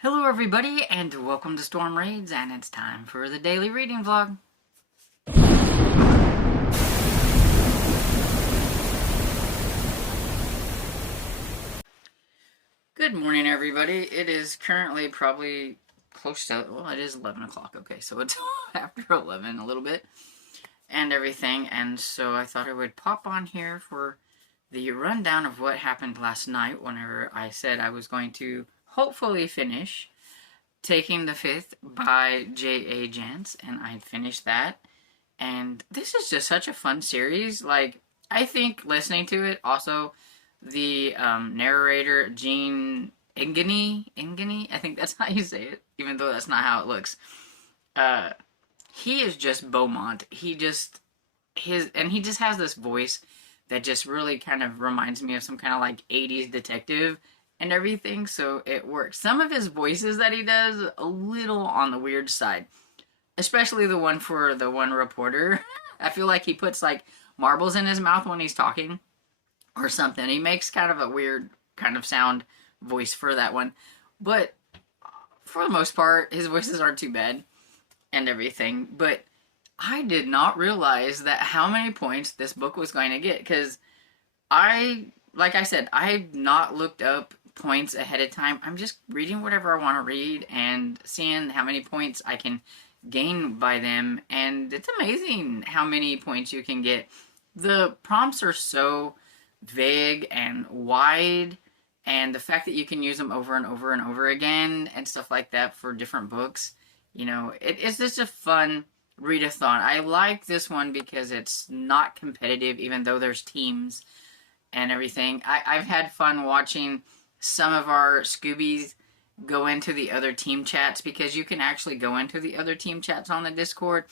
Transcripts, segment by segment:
Hello everybody and welcome to Storm Raids, and it's time for the daily reading vlog. Good morning everybody. It is currently probably close to, well, it is 11 o'clock, okay, so it's after 11 a little bit and everything, and so I thought I would pop on here for the rundown of what happened last night whenever I said I was going to hopefully finish Taking the Fifth by J.A. Jance, and I finished that. And this is just such a fun series. Like, I think listening to it, also, the narrator, Gene Ingeny, I think that's how you say it, even though that's not how it looks. He is just Beaumont. He just has this voice that just really kind of reminds me of some kind of like 80s detective and everything, so it works. Some of his voices that he does, a little on the weird side. Especially the one for the one reporter. I feel like he puts like marbles in his mouth when he's talking or something. He makes kind of a weird kind of sound voice for that one. But for the most part, his voices aren't too bad and everything. But I did not realize that how many points this book was going to get, because like I said, I had not looked up points ahead of time. I'm just reading whatever I want to read and seeing how many points I can gain by them, and it's amazing how many points you can get. The prompts are so vague and wide, and the fact that you can use them over and over and over again and stuff like that for different books, it's just a fun readathon. I like this one because it's not competitive, even though there's teams and everything. I've had fun watching some of our Scoobies go into the other team chats, because you can actually go into the other team chats on the Discord,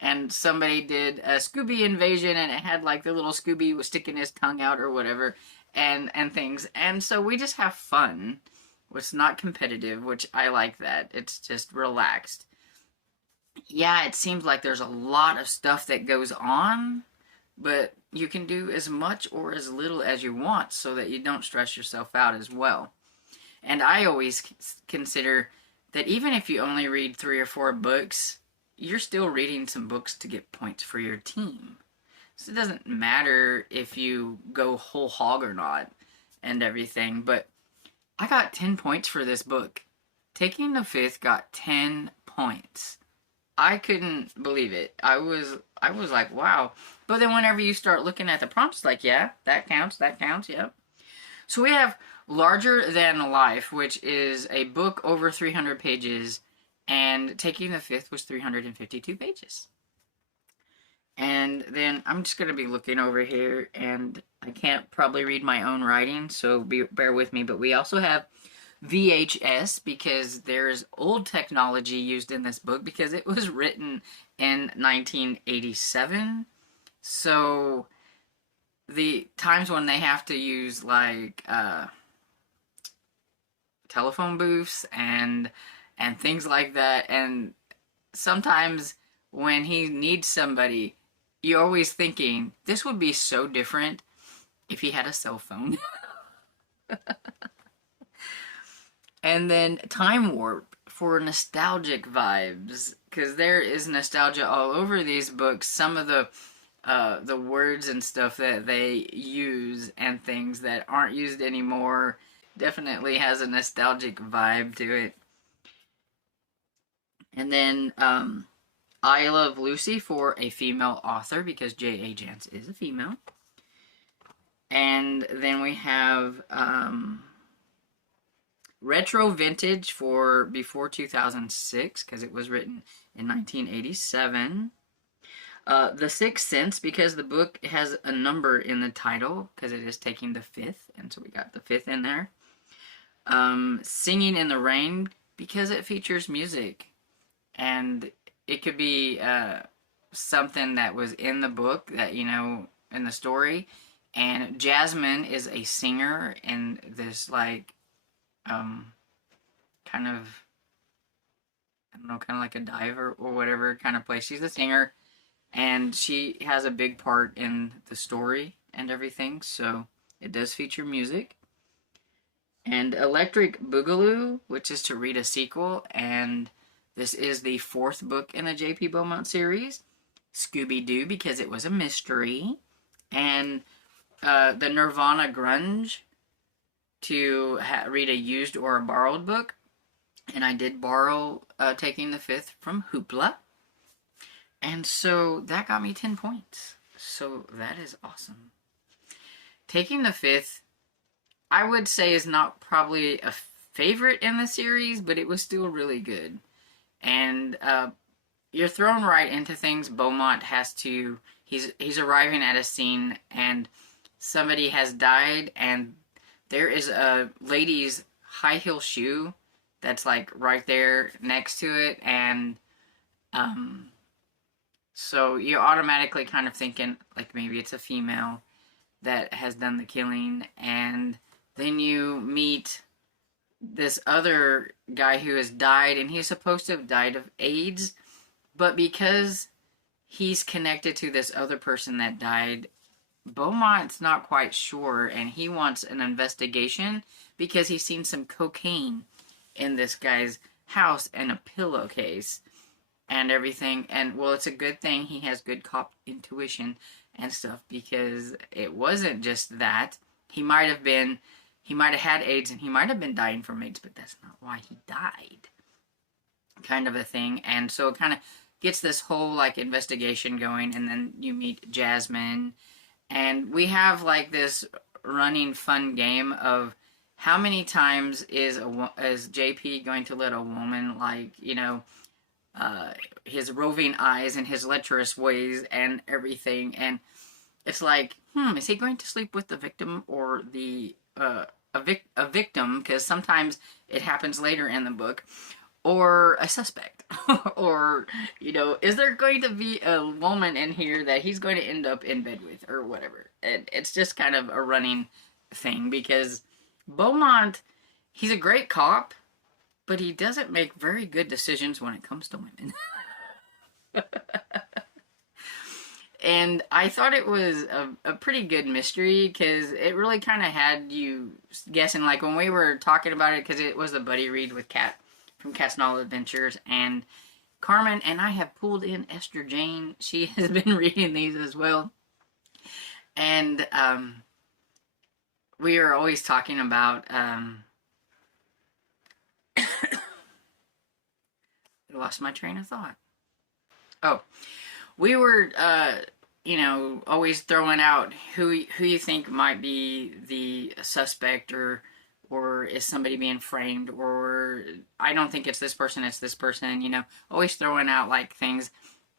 and somebody did a Scooby invasion, and it had like the little Scooby was sticking his tongue out or whatever, and things, and so we just have fun. It's not competitive, which I like that. It's just relaxed. Yeah, it seems like there's a lot of stuff that goes on, but you can do as much or as little as you want so that you don't stress yourself out as well. And I always consider that even if you only read 3 or 4 books, you're still reading some books to get points for your team. So it doesn't matter if you go whole hog or not and everything. But I got 10 points for this book. Taking the Fifth got 10 points. I couldn't believe it. I was like, wow. But then whenever you start looking at the prompts, like, yeah, that counts, yep. So we have Larger Than Life, which is a book over 300 pages, and Taking the Fifth was 352 pages. And then I'm just going to be looking over here, and I can't probably read my own writing, so bear with me. But we also have VHS, because there's old technology used in this book, because it was written in 1987. So the times when they have to use like telephone booths and things like that, and sometimes when he needs somebody, you're always thinking this would be so different if he had a cell phone. And then Time Warp for nostalgic vibes, because there is nostalgia all over these books. Some of the words and stuff that they use and things that aren't used anymore definitely has a nostalgic vibe to it. And then I Love Lucy for a female author, because J.A. Jance is a female. And then we have Retro Vintage for before 2006, because it was written in 1987. The Sixth Sense, because the book has a number in the title, because it is Taking the Fifth, and so we got the 5th in there. Singing in the Rain, because it features music, and it could be something that was in the book that, in the story. And Jasmine is a singer in this, like, kind of, I don't know, kind of like a diver or whatever kind of place. She's a singer, and she has a big part in the story and everything, so it does feature music. and Electric Boogaloo, which is to read a sequel, and this is the 4th book in the J.P. Beaumont series. Scooby-Doo, because it was a mystery, and the Nirvana Grunge, to read a used or a borrowed book, and I did borrow Taking the Fifth from Hoopla, and so that got me 10 points. So that is awesome. Taking the Fifth, I would say, is not probably a favorite in the series, but it was still really good. And you're thrown right into things. Beaumont has to, he's arriving at a scene, and somebody has died, and there is a lady's high heel shoe that's like right there next to it, and so you're automatically kind of thinking like maybe it's a female that has done the killing, and then you meet this other guy who has died, and he's supposed to have died of AIDS, but because he's connected to this other person that died, Beaumont's not quite sure, and he wants an investigation because he's seen some cocaine in this guy's house and a pillowcase and everything. And well, it's a good thing he has good cop intuition and stuff, because it wasn't just that. He might have had AIDS, and he might have been dying from AIDS, but that's not why he died, kind of a thing. And so it kind of gets this whole like investigation going, and then you meet Jasmine, and we have like this running fun game of how many times is JP going to let a woman, like, you know, his roving eyes and his lecherous ways and everything, and it's like, is he going to sleep with the victim or the a victim, because sometimes it happens later in the book, or a suspect, or, you know, is there going to be a woman in here that he's going to end up in bed with, or whatever. It's just kind of a running thing, because Beaumont, he's a great cop, but he doesn't make very good decisions when it comes to women. And I thought it was a pretty good mystery, because it really kind of had you guessing, like when we were talking about it, because it was a buddy read with Kat from Cat's Novel Adventures, and Carmen and I have pulled in Esther Jane. She has been reading these as well. And we are always talking about I lost my train of thought. Oh, we were you know, always throwing out who you think might be the suspect, or is somebody being framed, or I don't think it's this person, it's this person, you know, always throwing out like things.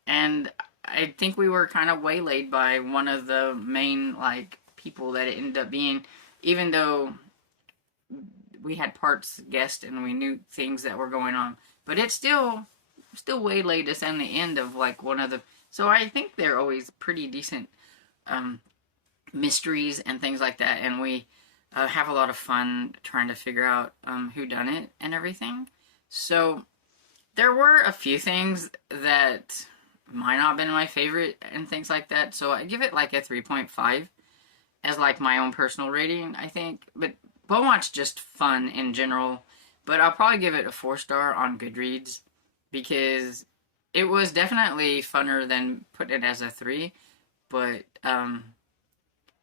And I think we were kind of waylaid by one of the main like people that it ended up being, even though we had parts guessed and we knew things that were going on, but it still waylaid us in the end of like one of the, so I think they're always pretty decent mysteries and things like that, and we have a lot of fun trying to figure out who done it and everything. So there were a few things that might not have been my favorite and things like that, so I give it like a 3.5 as like my own personal rating, I think. But Beaumont's just fun in general, but I'll probably give it a 4-star on Goodreads, because it was definitely funner than putting it as a 3, but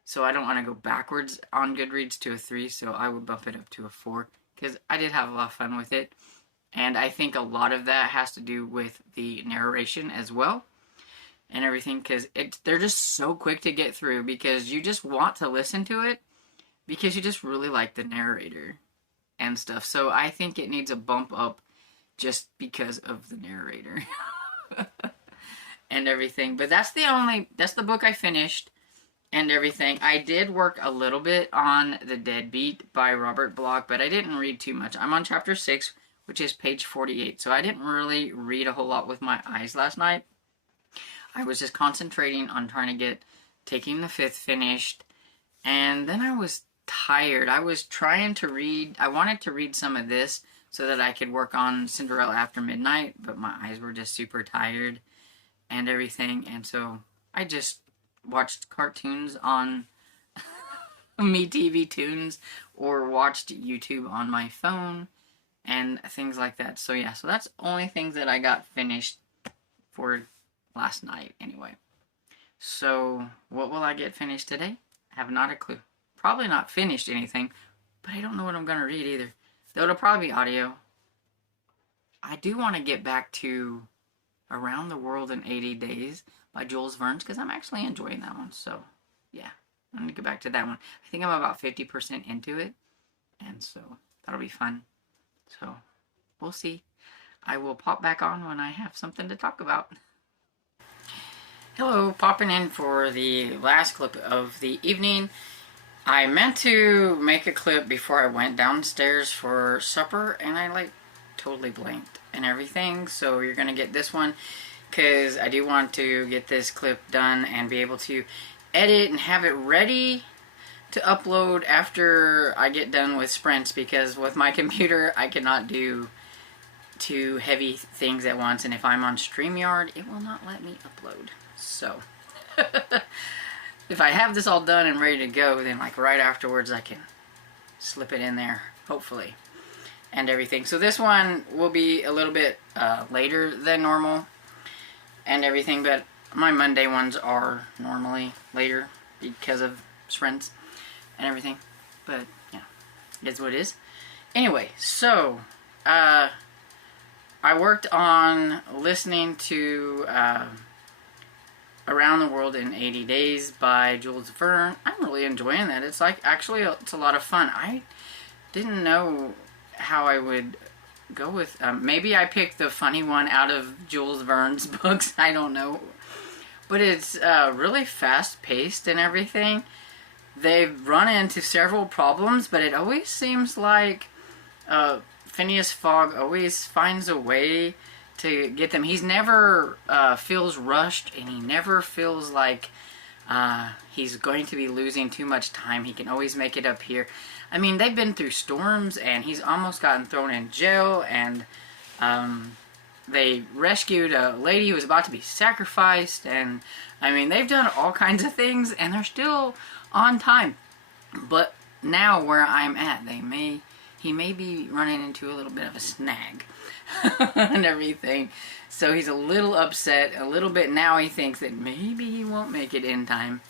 so I don't want to go backwards on Goodreads to a 3, so I would bump it up to a 4, because I did have a lot of fun with it. And I think a lot of that has to do with the narration as well and everything, because they're just so quick to get through, because you just want to listen to it because you just really like the narrator and stuff. So I think it needs a bump up just because of the narrator and everything. But that's the book I finished and everything. I did work a little bit on The Deadbeat by Robert Bloch, but I didn't read too much. I'm on chapter 6, which is page 48, so I didn't really read a whole lot with my eyes last night. I was just concentrating on trying to get Taking the Fifth finished, and then I was tired. I was trying to read, I wanted to read some of this so that I could work on Cinderella After Midnight, but my eyes were just super tired and everything, and so I just watched cartoons on Me TV tunes or watched YouTube on my phone and things like that. So yeah, so that's only things that I got finished for last night anyway. So what will I get finished today? I have not a clue. Probably not finished anything, but I don't know what I'm gonna read either. Though it'll probably be audio. I do want to get back to Around the World in 80 Days by Jules Verne because I'm actually enjoying that one. So yeah, I'm gonna get back to that one. I think I'm about 50% into it, and so that'll be fun. So we'll see. I will pop back on when I have something to talk about. Hello, popping in for the last clip of the evening. I meant to make a clip before I went downstairs for supper, and I totally blanked and everything, so you're gonna get this one because I do want to get this clip done and be able to edit and have it ready to upload after I get done with sprints, because with my computer I cannot do two heavy things at once, and if I'm on StreamYard it will not let me upload. So if I have this all done and ready to go, then right afterwards I can slip it in there, hopefully, and everything. So this one will be a little bit later than normal and everything, but my Monday ones are normally later because of sprints and everything. But yeah, it is what it is. Anyway, so I worked on listening to Around the World in 80 Days by Jules Verne. I'm really enjoying that. It's actually it's a lot of fun. I didn't know how I would go with maybe I picked the funny one out of Jules Verne's books, I don't know, but it's really fast paced and everything. They've run into several problems, but it always seems like Phineas Fogg always finds a way to get them. He's never feels rushed, and he never feels like he's going to be losing too much time. He can always make it up here. I mean, they've been through storms, and he's almost gotten thrown in jail, and they rescued a lady who was about to be sacrificed, and I mean, they've done all kinds of things, and they're still on time. But now where I'm at, he may be running into a little bit of a snag and everything. So he's a little upset, a little bit now. He thinks that maybe he won't make it in time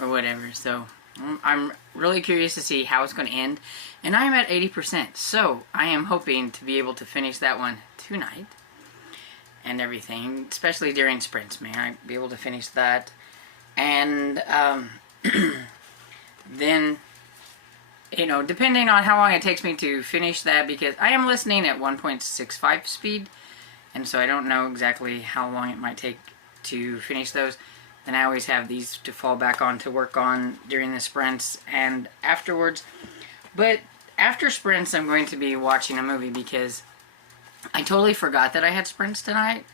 or whatever. So I'm really curious to see how it's going to end. And I'm at 80%. So I am hoping to be able to finish that one tonight and everything, especially during sprints. May I be able to finish that. And then, you know, depending on how long it takes me to finish that, because I am listening at 1.65 speed, and so I don't know exactly how long it might take to finish those. Then I always have these to fall back on to work on during the sprints and afterwards. But after sprints, I'm going to be watching a movie, because I totally forgot that I had sprints tonight,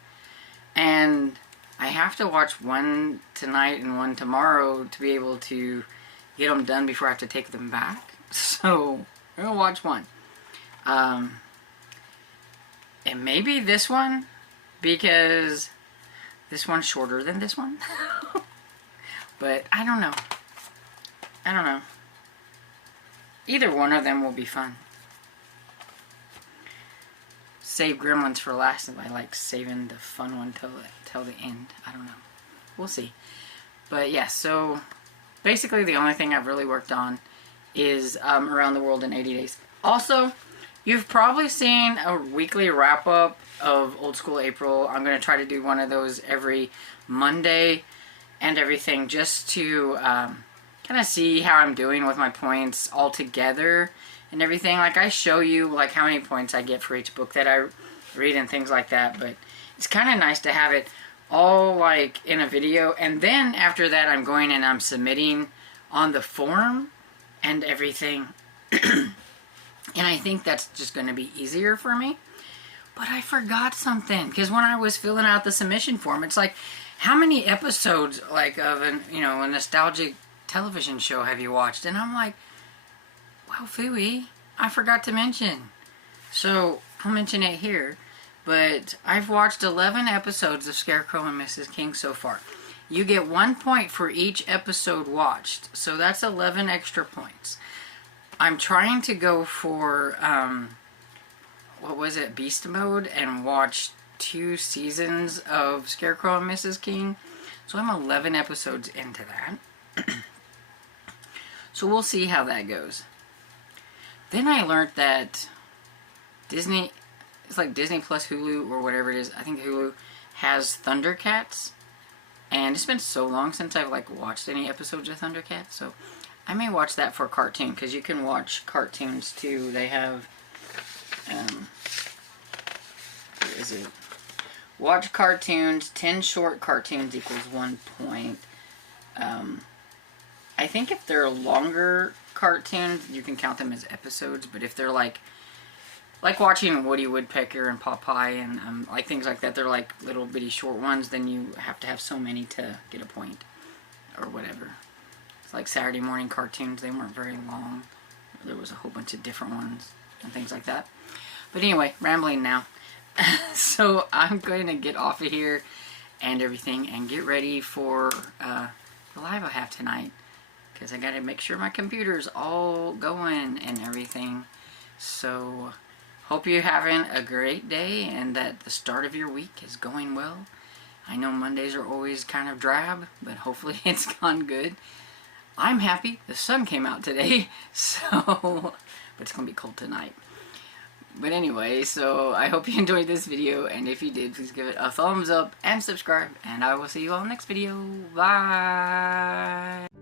and I have to watch one tonight and one tomorrow to be able to get them done before I have to take them back. So I'm gonna watch one, and maybe this one, because this one's shorter than this one. But I don't know. Either one of them will be fun. Save Gremlins for last if I like saving the fun one till the end. I don't know. We'll see. But yeah, so basically the only thing I've really worked on is Around the World in 80 Days. Also, you've probably seen a weekly wrap-up of Old School April. I'm going to try to do one of those every Monday and everything, just to kind of see how I'm doing with my points all together and everything. Like, I show you like how many points I get for each book that I read and things like that, but it's kind of nice to have it all like in a video. And then after that, I'm going and I'm submitting on the forum and everything. And I think that's just going to be easier for me. But I forgot something, because when I was filling out the submission form, it's like, how many episodes like of a nostalgic television show have you watched? And I'm like, well, phooey, I forgot to mention. So I'll mention it here. But I've watched 11 episodes of Scarecrow and Mrs. King so far. You get 1 point for each episode watched, so that's 11 extra points. I'm trying to go for, what was it, Beast Mode, and watch 2 seasons of Scarecrow and Mrs. King. So I'm 11 episodes into that. So we'll see how that goes. Then I learned that Disney, it's like Disney plus Hulu or whatever it is. I think Hulu has Thundercats. And it's been so long since I've like watched any episodes of Thundercats. So I may watch that for a cartoon, because you can watch cartoons too. They have, where is it? Watch cartoons, 10 short cartoons equals 1 point. I think if they're longer cartoons, you can count them as episodes, but if they're like watching Woody Woodpecker and Popeye and like things like that, they're like little bitty short ones, then you have to have so many to get a point or whatever. It's like Saturday morning cartoons, they weren't very long. There was a whole bunch of different ones and things like that. But anyway, rambling now. So I'm going to get off of here and everything and get ready for the live I have tonight, because I got to make sure my computer's all going and everything. So hope you're having a great day and that the start of your week is going well. I know Mondays are always kind of drab, but hopefully it's gone good. I'm happy the sun came out today, so but it's gonna be cold tonight. But anyway, so I hope you enjoyed this video, and if you did, please give it a thumbs up and subscribe, and I will see you all next video. Bye!